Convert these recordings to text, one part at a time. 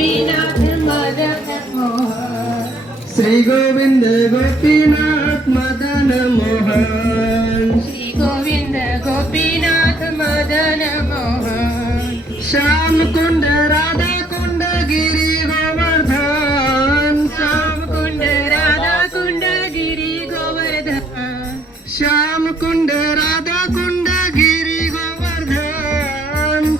Gopinath Madan Mohan Shri Govind Gopinath Madan Mohan Shri Govind Gopinath Madan Mohan Shyam Kund Radha Kund Giri Govardhan Shyam Kund Radha Kund Giri Govardhan Shyam Kund Radha Kund Giri Govardhan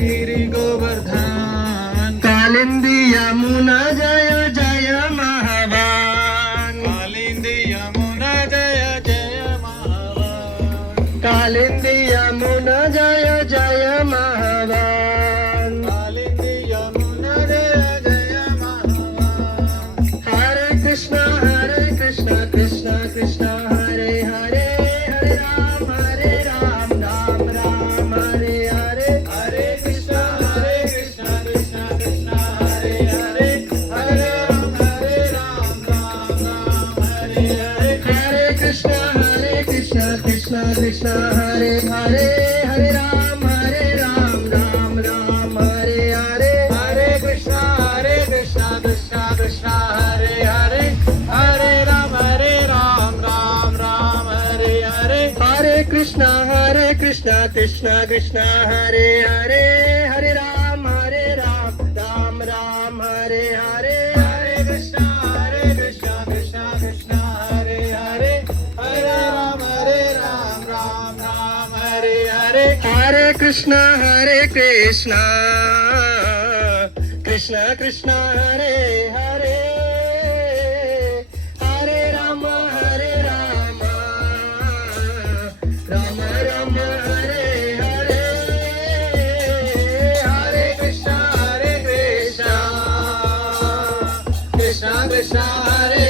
Giri Govardhan Kalindi Yamuna Jai Jai महावान Kalindi Yamuna Jai Jai महावान Kalindi Yamuna Jai Jai महावान Kalindi Yamuna Jai Jai महावान Hare Krishna Krishna Krishna Hare Hare Hare Ram Ram Ram Hare Hare Hare Krishna Krishna Krishna Hare Hare Hare Ram Ram Ram Hare Hare Hare Krishna Krishna Krishna Hare Hare Hare Ram Ram Ram Hare Hare Hare Krishna Krishna Krishna Hare Hare Hare Ram Ram Ram Hare Hare Hare Krishna Krishna Krishna Hare Hare Hare Ram Ram Ram Hare Hare Hare Krishna Krishna Krishna Hare Hare Hare Ram Ram Hare Hare Hare Krishna Krishna Krishna Hare Hare Hare Ram Ram Ram Hare Hare Hare Krishna Krishna Krishna Hare